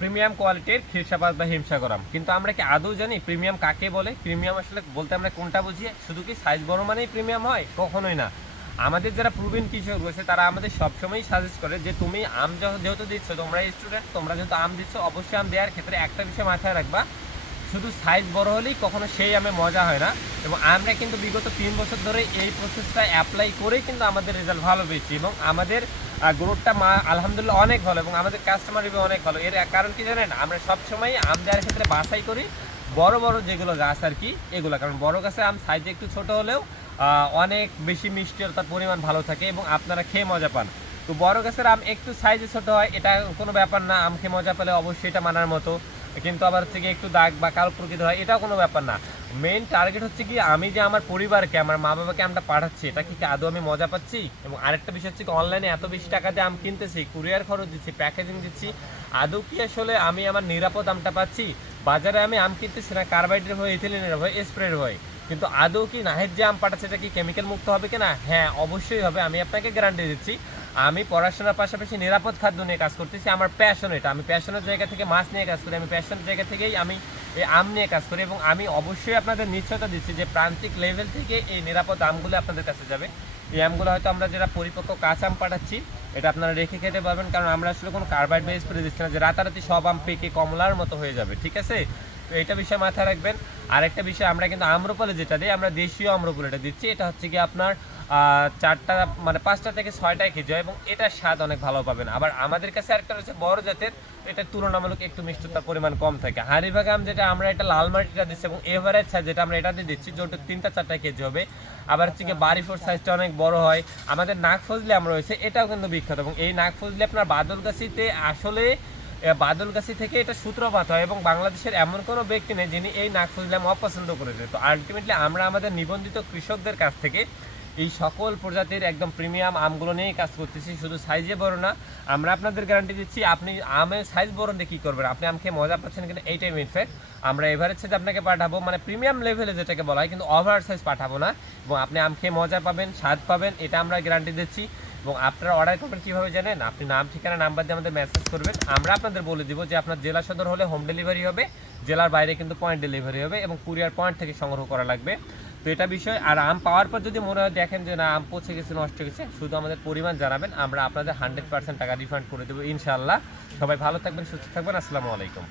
Premium কোয়ালিটির খিরসাপাত বা হিমসাগর আম। কিন্তু আমরা কি আদৌ জানি প্রিমিয়াম কাকে বলে? প্রিমিয়াম আসলে বলতে আমরা কোনটা বুঝি? শুধু কি সাইজ বড় মানেই প্রিমিয়াম হয়? কখনোই না। আমাদের যারা প্রবীণ কৃষক রয়েছে তারা আমাদের সবসময়ই সাজেস্ট করে যে তুমি আম যেহেতু দিচ্ছ, তোমরা স্টুডেন্ট, তোমরা যেহেতু আম দিচ্ছ, অবশ্যই আম দেওয়ার ক্ষেত্রে একটা বিষয় মাথায় রাখবা, শুধু সাইজ বড় হলেই কখনো সেই আমে মজা হয় না। এবং আমরা কিন্তু বিগত 3 বছর ধরে এই প্রসেসটা অ্যাপ্লাই করেই কিন্তু আমাদের রেজাল্ট ভালো পেয়েছি এবং আমাদের গ্রোথটা আলহামদুলিল্লাহ অনেক ভালো এবং আমাদের কাস্টমার রিভিউ অনেক ভালো। এর কারণ কি জানেন? আমরা সবসময় আম দেওয়ার ক্ষেত্রে বাছাই করি বড় বড় যেগুলো গাছ আর কি, এগুলো। কারণ বড় গাছে আম সাইজে একটু ছোট হলেও অনেক বেশি মিষ্টির পরিমাণ ভালো থাকে এবং আপনারা খেয়ে মজা পান। তো বড় গাছের আম একটু সাইজে ছোট হয়, এটা কোনো ব্যাপার না, আম খেয়ে মজা পেলে অবশ্যই এটা মানার মতো। কিন্তু আবার হচ্ছে কি একটু দাগ বা কালো প্রকৃতি হয়, এটাও কোনো ব্যাপার না। মেইন টার্গেট হচ্ছে কি আমি যে আমার পরিবারকে, আমার মা বাবাকে আমটা পাঠাচ্ছি, এটা কি আদৌ আমি মজা পাচ্ছি? এবং আরেকটা বিষয় হচ্ছে কি অনলাইনে এত বেশি টাকা দিয়ে আম কিনতেছি, কুরিয়ার খরচ দিচ্ছি, প্যাকেজিং দিচ্ছি, আদৌ কি আসলে আমি আমার নিরাপদ আমটা পাচ্ছি? বাজারে আমি আম কিনতেছি না কার্বাইডের ভয়, ইথিলিনের ভয়, স্প্রের ভয়, কিন্তু আদৌ কি নাহের যে আম পাঠাচ্ছে এটা কি কেমিক্যাল মুক্ত হবে কিনা? হ্যাঁ, অবশ্যই হবে, আমি আপনাকে গ্যারান্টি দিচ্ছি। আমি পড়াশোনার পাশাপাশি নিরাপদ খাদ্য নিয়ে কাজ করতেছি, আমার প্যাশন এটা। আমি প্যাশনের জায়গা থেকে মাছ নিয়ে কাজ করি, আমি প্যাশনের জায়গা থেকেই আমি এই আম নিয়ে কাজ করি এবং আমি অবশ্যই আপনাদের নিশ্চয়তা দিচ্ছি যে প্রান্তিক লেভেল থেকে এই নিরাপদ আমগুলো আপনাদের কাছে যাবে। এই আমগুলো হয়তো আমরা যারা পরিপক্ক কাঁচা আম পাঠাচ্ছি, এটা আপনারা রেখে খেতে পারবেন, কারণ আমরা আসলে কোনো কার্বাইড বেস করে দিচ্ছি না যে রাতারাতি সব আম পেকে কমলার মতো হয়ে যাবে, ঠিক আছে? তো এইটা বিষয় মাথায় রাখবেন। আরেকটা বিষয়, আমরা কিন্তু আম্রপালি যেটা দিই, আমরা দেশীয় আম্রপালিটা দিচ্ছি। এটা হচ্ছে কি আপনার 4টা মানে 5টা থেকে 6টায় কেজি হয় এবং এটার স্বাদ অনেক ভালো পাবেন। আবার আমাদের কাছে আরেকটা রয়েছে বড় জাতের, এটা তুলনামূলক একটু মিষ্টতার পরিমাণ কম থাকে। হাড়িভাগা আম যেটা আমরা এটা লাল মাটিটা দিচ্ছি এবং এভারেজ সাইজ যেটা আমরা এটা দিয়ে দিচ্ছি, যেটা 3টা-4টা কেজি হবে। আবার হচ্ছে কি বাড়িফোর সাইজটা অনেক বড় হয়। আমাদের নাগফজলি আম রয়েছে, এটাও কিন্তু বিখ্যাত এবং এই নাগফজলি আপনার বাদলগাছিতে আসলে বাদলগাছি থেকে এটা সূত্রপাত হয় এবং বাংলাদেশের এমন কোনো ব্যক্তি নেই যিনি এই নাগফজলি আম অপছন্দ করেছে। তো আলটিমেটলি আমরা আমাদের নিবন্ধিত কৃষকদের কাছ থেকে এই সকল প্রজাতির একদম প্রিমিয়াম আমগুলো নিয়েই কাজ করতেছি। শুধু সাইজে বড় না, আমরা আপনাদের গ্যারান্টি দিচ্ছি আপনি আমের সাইজ বড় দিয়ে কী করবেন, আপনি আম খেয়ে মজা পাচ্ছেন কিনা এইটাই মেইন ফ্যাক্ট। আমরা এভারেজ সাইজ আপনাকে পাঠাবো, মানে প্রিমিয়াম লেভেলে যেটাকে বলা হয়, কিন্তু ওভার সাইজ পাঠাবো না। এবং আপনি আম খেয়ে মজা পাবেন, স্বাদ পাবেন, এটা আমরা গ্যারান্টি দিচ্ছি। এবং আপনারা অর্ডার করবেন কীভাবে জানেন? আপনি নাম, ঠিকানা, নাম্বার দিয়ে আমাদের মেসেজ করবেন, আমরা আপনাদের বলে দিব যে আপনার জেলা সদর হলে হোম ডেলিভারি হবে, জেলার বাইরে কিন্তু পয়েন্ট ডেলিভারি হবে এবং কুরিয়ার পয়েন্ট থেকে সংগ্রহ করা লাগবে। তো এটা বিষয়। আর আম পাওয়ার পর যদি মনে হয় দেখেন যে না আম পচে গেছে, নষ্ট গেছে, শুধু আমাদের পরিমাণ জানাবেন, আমরা আপনাদের 100% টাকা রিফান্ড করে দেবো ইনশাআল্লাহ। সবাই ভালো থাকবেন, সুস্থ থাকবেন। আসসালামু আলাইকুম।